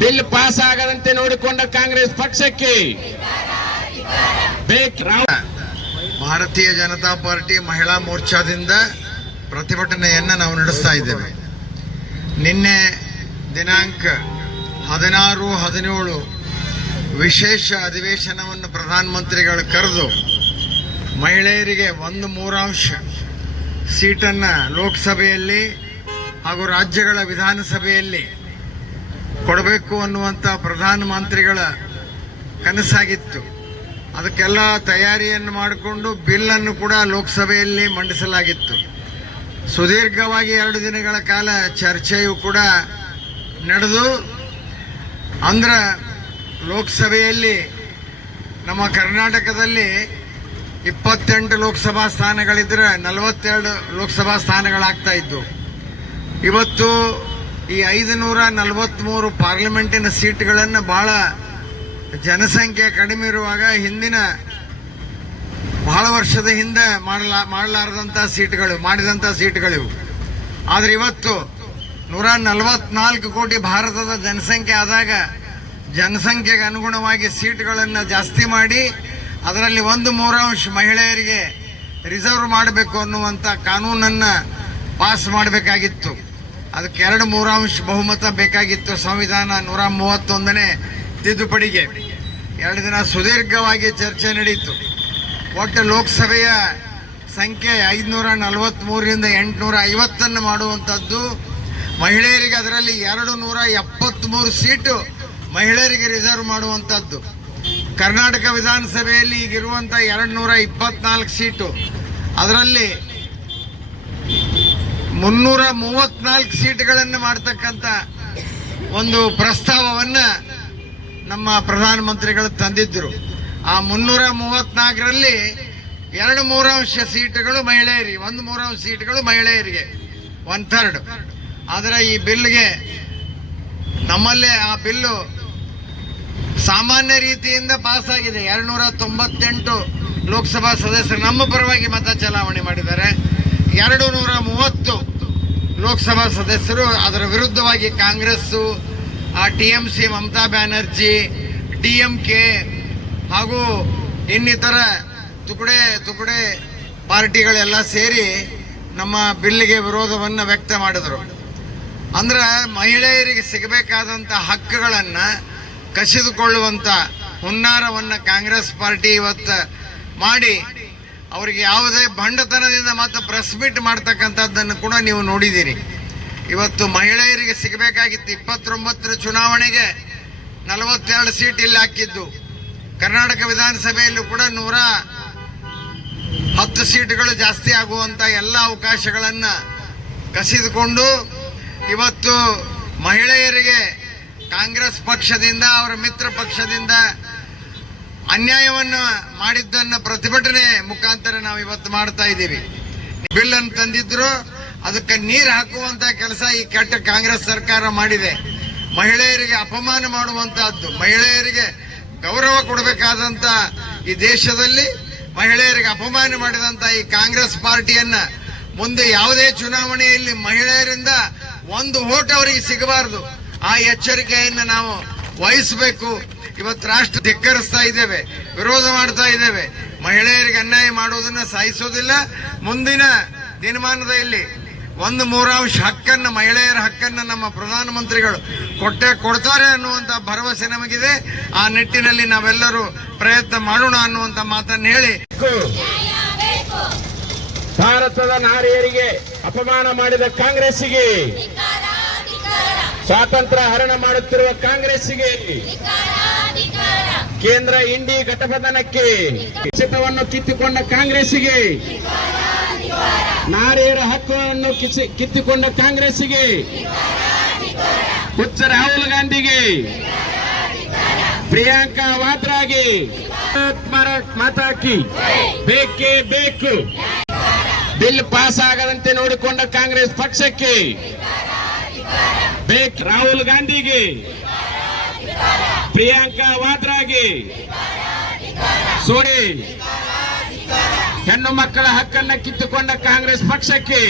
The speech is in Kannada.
ಬಿಲ್ ಪಾಸ್ ಆಗದಂತೆ ನೋಡಿಕೊಂಡ ಕಾಂಗ್ರೆಸ್ ಪಕ್ಷಕ್ಕೆ ಭಾರತೀಯ ಜನತಾ ಪಾರ್ಟಿ ಮಹಿಳಾ ಮೋರ್ಚಾದಿಂದ ಪ್ರತಿಭಟನೆಯನ್ನು ನಾವು ನಡೆಸ್ತಾ ಇದ್ದೇವೆ. ನಿನ್ನೆ ದಿನಾಂಕ 16-17 ವಿಶೇಷ ಅಧಿವೇಶನವನ್ನು ಪ್ರಧಾನಮಂತ್ರಿಗಳು ಕರೆದು ಮಹಿಳೆಯರಿಗೆ 1/3 ಸೀಟನ್ನು ಲೋಕಸಭೆಯಲ್ಲಿ ಹಾಗೂ ರಾಜ್ಯಗಳ ವಿಧಾನಸಭೆಯಲ್ಲಿ ಕೊಡಬೇಕು ಅನ್ನುವಂಥ ಪ್ರಧಾನಮಂತ್ರಿಗಳ ಕನಸಾಗಿತ್ತು. ಅದಕ್ಕೆಲ್ಲ ತಯಾರಿಯನ್ನು ಮಾಡಿಕೊಂಡು ಬಿಲ್ಲನ್ನು ಕೂಡ ಲೋಕಸಭೆಯಲ್ಲಿ ಮಂಡಿಸಲಾಗಿತ್ತು. ಸುದೀರ್ಘವಾಗಿ 2 ದಿನಗಳ ಕಾಲ ಚರ್ಚೆಯು ಕೂಡ ನಡೆದು ಅಂದ್ರೆ ಲೋಕಸಭೆಯಲ್ಲಿ ನಮ್ಮ ಕರ್ನಾಟಕದಲ್ಲಿ 28 ಲೋಕಸಭಾ ಸ್ಥಾನಗಳಿದ್ರೆ 42 ಲೋಕಸಭಾ ಸ್ಥಾನಗಳಾಗ್ತಾ ಇದ್ದು. ಇವತ್ತು ಈ 543 ಪಾರ್ಲಿಮೆಂಟಿನ ಸೀಟ್ಗಳನ್ನು ಬಹಳ ಜನಸಂಖ್ಯೆ ಕಡಿಮೆ ಇರುವಾಗ ಹಿಂದಿನ ಬಹಳ ವರ್ಷದ ಹಿಂದೆ ಮಾಡಲಾರದಂಥ ಮಾಡಿದಂಥ ಸೀಟ್ಗಳಿವು. ಆದರೆ ಇವತ್ತು 144 ಕೋಟಿ ಭಾರತದ ಜನಸಂಖ್ಯೆ ಆದಾಗ ಜನಸಂಖ್ಯೆಗೆ ಅನುಗುಣವಾಗಿ ಸೀಟ್ಗಳನ್ನು ಜಾಸ್ತಿ ಮಾಡಿ ಅದರಲ್ಲಿ 1/3 ಮಹಿಳೆಯರಿಗೆ ರಿಸರ್ವ್ ಮಾಡಬೇಕು ಅನ್ನುವಂಥ ಕಾನೂನನ್ನು ಪಾಸ್ ಮಾಡಬೇಕಾಗಿತ್ತು. ಅದಕ್ಕೆ 2/3 ಬಹುಮತ ಬೇಕಾಗಿತ್ತು. ಸಂವಿಧಾನ 131ನೇ ತಿದ್ದುಪಡಿಗೆ 2 ದಿನ ಸುದೀರ್ಘವಾಗಿ ಚರ್ಚೆ ನಡೆಯಿತು. ಒಟ್ಟು ಲೋಕಸಭೆಯ ಸಂಖ್ಯೆ 543ರಿಂದ 850 ಮಾಡುವಂಥದ್ದು. ಮಹಿಳೆಯರಿಗೆ ಅದರಲ್ಲಿ 273 ಸೀಟು ಮಹಿಳೆಯರಿಗೆ ರಿಸರ್ವ್ ಮಾಡುವಂಥದ್ದು. ಕರ್ನಾಟಕ ವಿಧಾನಸಭೆಯಲ್ಲಿ ಈಗಿರುವಂಥ 224 ಸೀಟು, ಅದರಲ್ಲಿ 334 ಸೀಟ್ಗಳನ್ನು ಮಾಡ್ತಕ್ಕಂಥ ಒಂದು ಪ್ರಸ್ತಾವವನ್ನು ನಮ್ಮ ಪ್ರಧಾನಮಂತ್ರಿಗಳು ತಂದಿದ್ದರು. ಆ 334ರಲ್ಲಿ 2/3 ಸೀಟುಗಳು ಮಹಿಳೆಯರಿಗೆ, 1/3 ಸೀಟುಗಳು ಮಹಿಳೆಯರಿಗೆ, 1/3. ಆದರೆ ಈ ಬಿಲ್ಗೆ ನಮ್ಮಲ್ಲೇ ಆ ಬಿಲ್ಲು ಸಾಮಾನ್ಯ ರೀತಿಯಿಂದ ಪಾಸ್ ಆಗಿದೆ. 298 ಲೋಕಸಭಾ ಸದಸ್ಯರು ನಮ್ಮ ಪರವಾಗಿ ಮತ ಚಲಾವಣೆ ಮಾಡಿದ್ದಾರೆ. 230 ಲೋಕಸಭಾ ಸದಸ್ಯರು ಅದರ ವಿರುದ್ಧವಾಗಿ ಕಾಂಗ್ರೆಸ್ಸು, TMC ಮಮತಾ ಬ್ಯಾನರ್ಜಿ, DMK ಹಾಗೂ ಇನ್ನಿತರ ತುಕಡೆ ಪಾರ್ಟಿಗಳೆಲ್ಲ ಸೇರಿ ನಮ್ಮ ಬಿಲ್ಗೆ ವಿರೋಧವನ್ನು ವ್ಯಕ್ತ ಮಾಡಿದರು. ಅಂದ್ರೆ ಮಹಿಳೆಯರಿಗೆ ಸಿಗಬೇಕಾದಂಥ ಹಕ್ಕುಗಳನ್ನು ಕಸಿದುಕೊಳ್ಳುವಂಥ ಹುನ್ನಾರವನ್ನು ಕಾಂಗ್ರೆಸ್ ಪಾರ್ಟಿ ಇವತ್ತು ಮಾಡಿ ಅವರಿಗೆ ಯಾವುದೇ ಭಂಡತನದಿಂದ ಮತ್ತೆ ಪ್ರೆಸ್ ಮೀಟ್ ಮಾಡ್ತಕ್ಕಂಥದ್ದನ್ನು ಕೂಡ ನೀವು ನೋಡಿದ್ದೀರಿ. ಇವತ್ತು ಮಹಿಳೆಯರಿಗೆ ಸಿಗಬೇಕಾಗಿತ್ತು 29 ಚುನಾವಣೆಗೆ 42 ಸೀಟ್ ಇಲ್ಲಿ ಹಾಕಿದ್ದು. ಕರ್ನಾಟಕ ವಿಧಾನಸಭೆಯಲ್ಲೂ ಕೂಡ 110 ಸೀಟುಗಳು ಜಾಸ್ತಿ ಆಗುವಂಥ ಎಲ್ಲ ಅವಕಾಶಗಳನ್ನು ಕಸಿದುಕೊಂಡು ಇವತ್ತು ಮಹಿಳೆಯರಿಗೆ ಕಾಂಗ್ರೆಸ್ ಪಕ್ಷದಿಂದ ಅವರ ಮಿತ್ರ ಪಕ್ಷದಿಂದ ಅನ್ಯಾಯವನ್ನು ಮಾಡಿದ್ದನ್ನು ಪ್ರತಿಭಟನೆ ಮುಖಾಂತರ ನಾವು ಇವತ್ತು ಮಾಡ್ತಾ ಇದ್ದೀವಿ. ಬಿಲ್ ಅನ್ನು ತಂದಿದ್ರು, ಅದಕ್ಕೆ ನೀರು ಹಾಕುವಂತ ಕೆಲಸ ಈ ಕೆಟ್ಟ ಕಾಂಗ್ರೆಸ್ ಸರ್ಕಾರ ಮಾಡಿದೆ. ಮಹಿಳೆಯರಿಗೆ ಅಪಮಾನ ಮಾಡುವಂತಹದ್ದು, ಮಹಿಳೆಯರಿಗೆ ಗೌರವ ಕೊಡಬೇಕಾದಂತ ಈ ದೇಶದಲ್ಲಿ ಮಹಿಳೆಯರಿಗೆ ಅಪಮಾನ ಮಾಡಿದಂತ ಈ ಕಾಂಗ್ರೆಸ್ ಪಾರ್ಟಿಯನ್ನ ಮುಂದೆ ಯಾವುದೇ ಚುನಾವಣೆಯಲ್ಲಿ ಮಹಿಳೆಯರಿಂದ 1 ವೋಟ್ ಅವರಿಗೆ ಸಿಗಬಾರದು. ಆ ಎಚ್ಚರಿಕೆಯನ್ನು ನಾವು ವಹಿಸಬೇಕು. ಇವತ್ತು ರಾಷ್ಟ್ರ ಧಿಕ್ಕರಿಸ್ತಾ ಇದ್ದೇವೆ, ವಿರೋಧ ಮಾಡ್ತಾ ಇದ್ದೇವೆ. ಮಹಿಳೆಯರಿಗೆ ಅನ್ಯಾಯ ಮಾಡುವುದನ್ನು ಸಹಿಸೋದಿಲ್ಲ. ಮುಂದಿನ ದಿನಮಾನದಲ್ಲಿ 1/3 ಹಕ್ಕನ್ನು, ಮಹಿಳೆಯರ ಹಕ್ಕನ್ನು ನಮ್ಮ ಪ್ರಧಾನಮಂತ್ರಿಗಳು ಕೊಡ್ತಾರೆ ಅನ್ನುವಂಥ ಭರವಸೆ ನಮಗಿದೆ. ಆ ನಿಟ್ಟಿನಲ್ಲಿ ನಾವೆಲ್ಲರೂ ಪ್ರಯತ್ನ ಮಾಡೋಣ ಅನ್ನುವಂಥ ಮಾತನ್ನು ಹೇಳಿ, ಭಾರತದ ನಾರಿಯರಿಗೆ ಅಪಮಾನ ಮಾಡಿದ ಕಾಂಗ್ರೆಸ್ಸಿಗೆ, ಸ್ವಾತಂತ್ರ್ಯ ಹರಣ ಮಾಡುತ್ತಿರುವ ಕಾಂಗ್ರೆಸ್ಸಿಗೆ, ಕೇಂದ್ರ ಇಂಡಿ ಘಟಬಂಧನಕ್ಕೆ ಚಿತ್ರವನ್ನು ಕಿತ್ತುಕೊಂಡ ಕಾಂಗ್ರೆಸ್ಸಿಗೆ, ನಾರಿಯರ ಹಕ್ಕನ್ನು ಕಿತ್ತುಕೊಂಡ ಕಾಂಗ್ರೆಸ್ಸಿಗೆ, ಹುಚ್ಚ ರಾಹುಲ್ ಗಾಂಧಿಗೆ, ಪ್ರಿಯಾಂಕಾ ವಾದ್ರಾಗೆ ಮಾತಾಕಿ ಬೇಕೇ ಬೇಕು. ಬಿಲ್ ಪಾಸ್ ಆಗದಂತೆ ನೋಡಿಕೊಂಡ ಕಾಂಗ್ರೆಸ್ ಪಕ್ಷಕ್ಕೆ, ರಾಹುಲ್ ಗಾಂಧಿಗೆ, ಪ್ರಿಯಾಂಕಾ ವಾದ್ರಾಗೆ, ಸೋರಿ ಹೆಣ್ಣು ಮಕ್ಕಳ ಹಕ್ಕನ್ನ ಕಿತ್ತುಕೊಂಡ ಕಾಂಗ್ರೆಸ್ ಪಕ್ಷಕ್ಕೆ